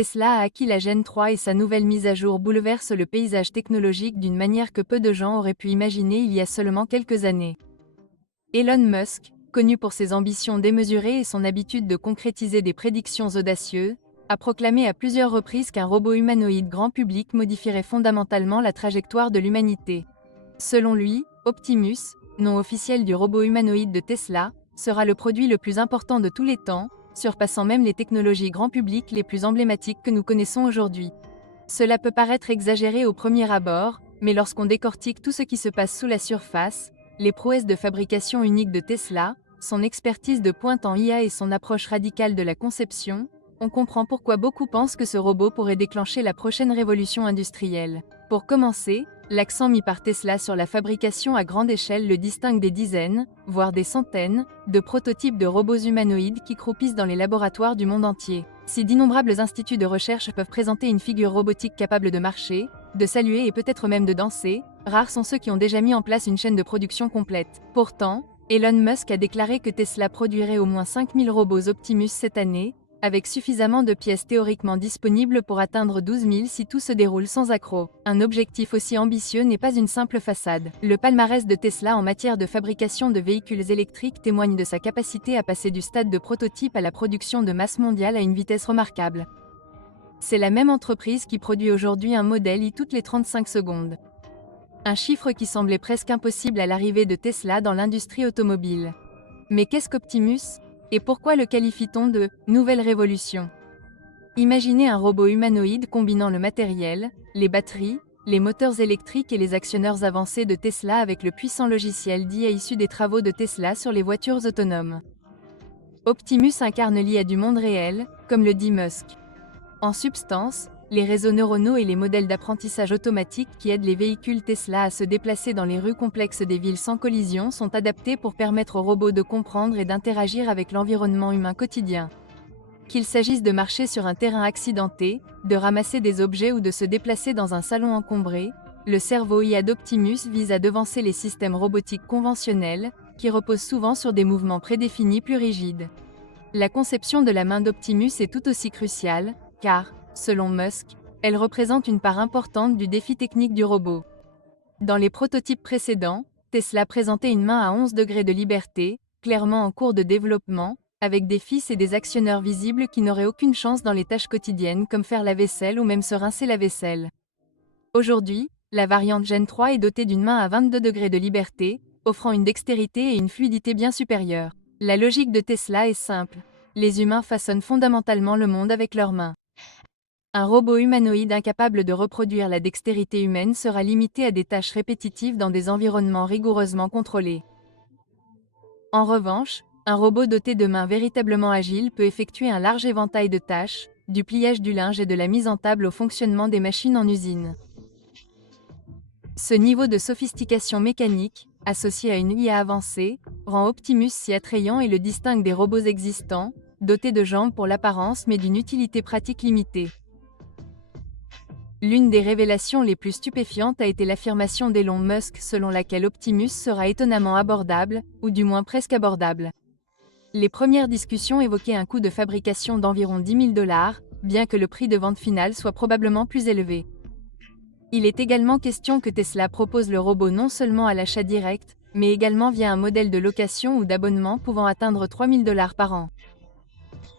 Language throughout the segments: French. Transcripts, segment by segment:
Tesla a acquis la Gen 3 et sa nouvelle mise à jour bouleverse le paysage technologique d'une manière que peu de gens auraient pu imaginer il y a seulement quelques années. Elon Musk, connu pour ses ambitions démesurées et son habitude de concrétiser des prédictions audacieuses, a proclamé à plusieurs reprises qu'un robot humanoïde grand public modifierait fondamentalement la trajectoire de l'humanité. Selon lui, Optimus, nom officiel du robot humanoïde de Tesla, sera le produit le plus important de tous les temps, surpassant même les technologies grand public les plus emblématiques que nous connaissons aujourd'hui. Cela peut paraître exagéré au premier abord, mais lorsqu'on décortique tout ce qui se passe sous la surface, les prouesses de fabrication unique de Tesla, son expertise de pointe en IA et son approche radicale de la conception, on comprend pourquoi beaucoup pensent que ce robot pourrait déclencher la prochaine révolution industrielle. Pour commencer, l'accent mis par Tesla sur la fabrication à grande échelle le distingue des dizaines, voire des centaines, de prototypes de robots humanoïdes qui croupissent dans les laboratoires du monde entier. Si d'innombrables instituts de recherche peuvent présenter une figure robotique capable de marcher, de saluer et peut-être même de danser, rares sont ceux qui ont déjà mis en place une chaîne de production complète. Pourtant, Elon Musk a déclaré que Tesla produirait au moins 5000 robots Optimus cette année, avec suffisamment de pièces théoriquement disponibles pour atteindre 12 000 si tout se déroule sans accroc. Un objectif aussi ambitieux n'est pas une simple façade. Le palmarès de Tesla en matière de fabrication de véhicules électriques témoigne de sa capacité à passer du stade de prototype à la production de masse mondiale à une vitesse remarquable. C'est la même entreprise qui produit aujourd'hui un modèle I toutes les 35 secondes. Un chiffre qui semblait presque impossible à l'arrivée de Tesla dans l'industrie automobile. Mais qu'est-ce qu'Optimus ? Et pourquoi le qualifie-t-on de « nouvelle révolution » ? Imaginez un robot humanoïde combinant le matériel, les batteries, les moteurs électriques et les actionneurs avancés de Tesla avec le puissant logiciel d'IA issu des travaux de Tesla sur les voitures autonomes. Optimus incarne l'IA du monde réel, comme le dit Musk. En substance, les réseaux neuronaux et les modèles d'apprentissage automatique qui aident les véhicules Tesla à se déplacer dans les rues complexes des villes sans collision sont adaptés pour permettre aux robots de comprendre et d'interagir avec l'environnement humain quotidien. Qu'il s'agisse de marcher sur un terrain accidenté, de ramasser des objets ou de se déplacer dans un salon encombré, le cerveau IA d'Optimus vise à devancer les systèmes robotiques conventionnels, qui reposent souvent sur des mouvements prédéfinis plus rigides. La conception de la main d'Optimus est tout aussi cruciale, car, selon Musk, elle représente une part importante du défi technique du robot. Dans les prototypes précédents, Tesla présentait une main à 11 degrés de liberté, clairement en cours de développement, avec des fils et des actionneurs visibles qui n'auraient aucune chance dans les tâches quotidiennes comme faire la vaisselle ou même se rincer la vaisselle. Aujourd'hui, la variante Gen 3 est dotée d'une main à 22 degrés de liberté, offrant une dextérité et une fluidité bien supérieures. La logique de Tesla est simple. Les humains façonnent fondamentalement le monde avec leurs mains. Un robot humanoïde incapable de reproduire la dextérité humaine sera limité à des tâches répétitives dans des environnements rigoureusement contrôlés. En revanche, un robot doté de mains véritablement agiles peut effectuer un large éventail de tâches, du pliage du linge et de la mise en table au fonctionnement des machines en usine. Ce niveau de sophistication mécanique, associé à une IA avancée, rend Optimus si attrayant et le distingue des robots existants, dotés de jambes pour l'apparence mais d'une utilité pratique limitée. L'une des révélations les plus stupéfiantes a été l'affirmation d'Elon Musk selon laquelle Optimus sera étonnamment abordable, ou du moins presque abordable. Les premières discussions évoquaient un coût de fabrication d'environ 10 000 $, bien que le prix de vente final soit probablement plus élevé. Il est également question que Tesla propose le robot non seulement à l'achat direct, mais également via un modèle de location ou d'abonnement pouvant atteindre 3 000 $ par an.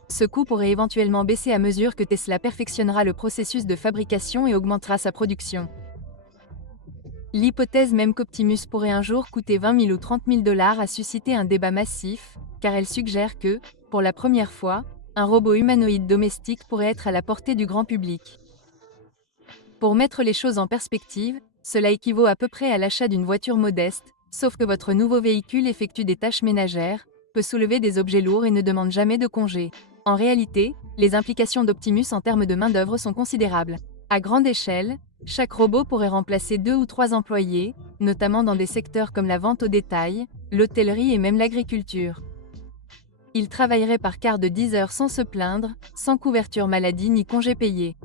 Ce coût pourrait éventuellement baisser à mesure que Tesla perfectionnera le processus de fabrication et augmentera sa production. L'hypothèse même qu'Optimus pourrait un jour coûter 20 000 ou 30 000 $ a suscité un débat massif, car elle suggère que, pour la première fois, un robot humanoïde domestique pourrait être à la portée du grand public. Pour mettre les choses en perspective, cela équivaut à peu près à l'achat d'une voiture modeste, sauf que votre nouveau véhicule effectue des tâches ménagères, peut soulever des objets lourds et ne demande jamais de congé. En réalité, les implications d'Optimus en termes de main-d'œuvre sont considérables. À grande échelle, chaque robot pourrait remplacer 2 ou 3 employés, notamment dans des secteurs comme la vente au détail, l'hôtellerie et même l'agriculture. Ils travailleraient par quart de 10 heures sans se plaindre, sans couverture maladie ni congé payé.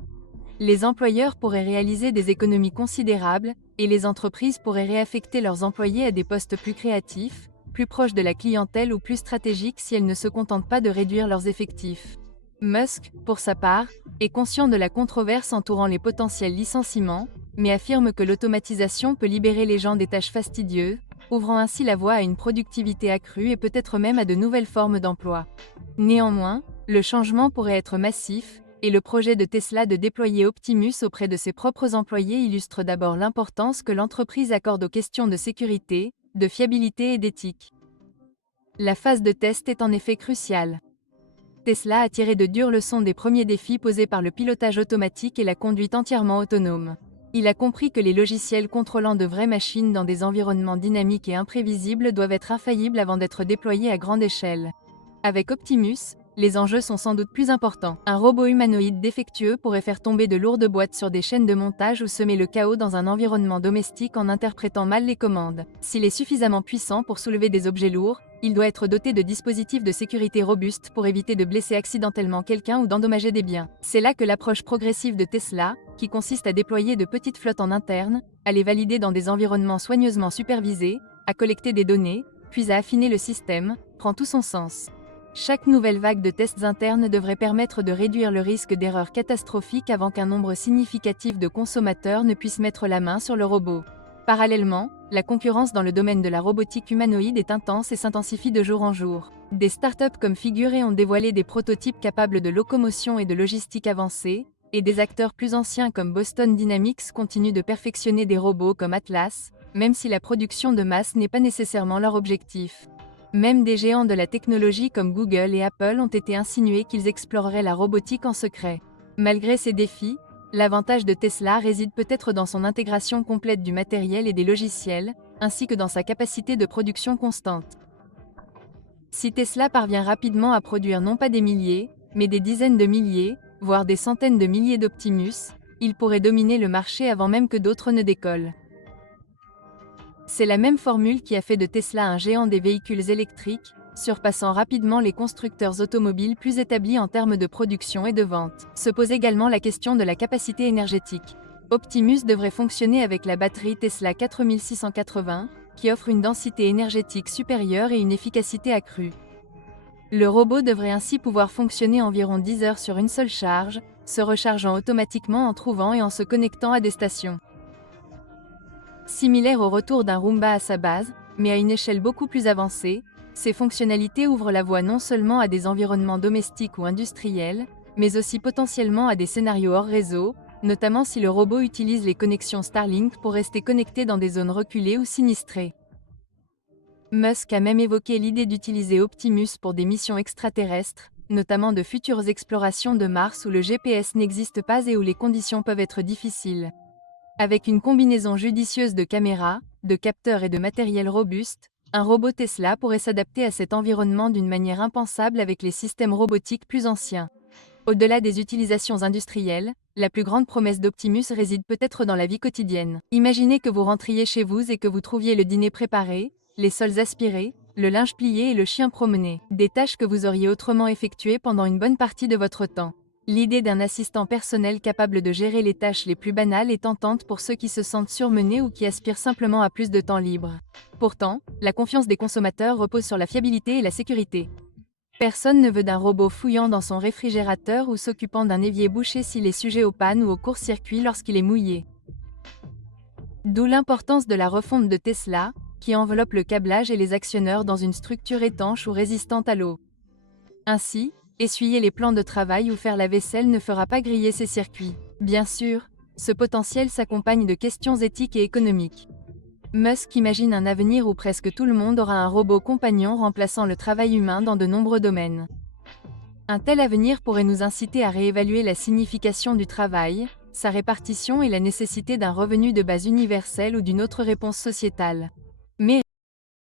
Les employeurs pourraient réaliser des économies considérables, et les entreprises pourraient réaffecter leurs employés à des postes plus créatifs, plus proches de la clientèle ou plus stratégiques si elles ne se contentent pas de réduire leurs effectifs. Musk, pour sa part, est conscient de la controverse entourant les potentiels licenciements, mais affirme que l'automatisation peut libérer les gens des tâches fastidieuses, ouvrant ainsi la voie à une productivité accrue et peut-être même à de nouvelles formes d'emploi. Néanmoins, le changement pourrait être massif, et le projet de Tesla de déployer Optimus auprès de ses propres employés illustre d'abord l'importance que l'entreprise accorde aux questions de sécurité, de fiabilité et d'éthique. La phase de test est en effet cruciale. Tesla a tiré de dures leçons des premiers défis posés par le pilotage automatique et la conduite entièrement autonome. Il a compris que les logiciels contrôlant de vraies machines dans des environnements dynamiques et imprévisibles doivent être infaillibles avant d'être déployés à grande échelle. Avec Optimus, les enjeux sont sans doute plus importants. Un robot humanoïde défectueux pourrait faire tomber de lourdes boîtes sur des chaînes de montage ou semer le chaos dans un environnement domestique en interprétant mal les commandes. S'il est suffisamment puissant pour soulever des objets lourds, il doit être doté de dispositifs de sécurité robustes pour éviter de blesser accidentellement quelqu'un ou d'endommager des biens. C'est là que l'approche progressive de Tesla, qui consiste à déployer de petites flottes en interne, à les valider dans des environnements soigneusement supervisés, à collecter des données, puis à affiner le système, prend tout son sens. Chaque nouvelle vague de tests internes devrait permettre de réduire le risque d'erreurs catastrophiques avant qu'un nombre significatif de consommateurs ne puisse mettre la main sur le robot. Parallèlement, la concurrence dans le domaine de la robotique humanoïde est intense et s'intensifie de jour en jour. Des startups comme Figure ont dévoilé des prototypes capables de locomotion et de logistique avancée, et des acteurs plus anciens comme Boston Dynamics continuent de perfectionner des robots comme Atlas, même si la production de masse n'est pas nécessairement leur objectif. Même des géants de la technologie comme Google et Apple ont été insinués qu'ils exploreraient la robotique en secret. Malgré ces défis, l'avantage de Tesla réside peut-être dans son intégration complète du matériel et des logiciels, ainsi que dans sa capacité de production constante. Si Tesla parvient rapidement à produire non pas des milliers, mais des dizaines de milliers, voire des centaines de milliers d'Optimus, il pourrait dominer le marché avant même que d'autres ne décollent. C'est la même formule qui a fait de Tesla un géant des véhicules électriques, surpassant rapidement les constructeurs automobiles plus établis en termes de production et de vente. Se pose également la question de la capacité énergétique. Optimus devrait fonctionner avec la batterie Tesla 4680, qui offre une densité énergétique supérieure et une efficacité accrue. Le robot devrait ainsi pouvoir fonctionner environ 10 heures sur une seule charge, se rechargeant automatiquement en trouvant et en se connectant à des stations. Similaire au retour d'un Roomba à sa base, mais à une échelle beaucoup plus avancée, ces fonctionnalités ouvrent la voie non seulement à des environnements domestiques ou industriels, mais aussi potentiellement à des scénarios hors réseau, notamment si le robot utilise les connexions Starlink pour rester connecté dans des zones reculées ou sinistrées. Musk a même évoqué l'idée d'utiliser Optimus pour des missions extraterrestres, notamment de futures explorations de Mars où le GPS n'existe pas et où les conditions peuvent être difficiles. Avec une combinaison judicieuse de caméras, de capteurs et de matériel robuste, un robot Tesla pourrait s'adapter à cet environnement d'une manière impensable avec les systèmes robotiques plus anciens. Au-delà des utilisations industrielles, la plus grande promesse d'Optimus réside peut-être dans la vie quotidienne. Imaginez que vous rentriez chez vous et que vous trouviez le dîner préparé, les sols aspirés, le linge plié et le chien promené. Des tâches que vous auriez autrement effectuées pendant une bonne partie de votre temps. L'idée d'un assistant personnel capable de gérer les tâches les plus banales est tentante pour ceux qui se sentent surmenés ou qui aspirent simplement à plus de temps libre. Pourtant, la confiance des consommateurs repose sur la fiabilité et la sécurité. Personne ne veut d'un robot fouillant dans son réfrigérateur ou s'occupant d'un évier bouché s'il est sujet aux pannes ou au court-circuit lorsqu'il est mouillé. D'où l'importance de la refonte de Tesla, qui enveloppe le câblage et les actionneurs dans une structure étanche ou résistante à l'eau. Ainsi, essuyer les plans de travail ou faire la vaisselle ne fera pas griller ces circuits. Bien sûr, ce potentiel s'accompagne de questions éthiques et économiques. Musk imagine un avenir où presque tout le monde aura un robot compagnon remplaçant le travail humain dans de nombreux domaines. Un tel avenir pourrait nous inciter à réévaluer la signification du travail, sa répartition et la nécessité d'un revenu de base universel ou d'une autre réponse sociétale.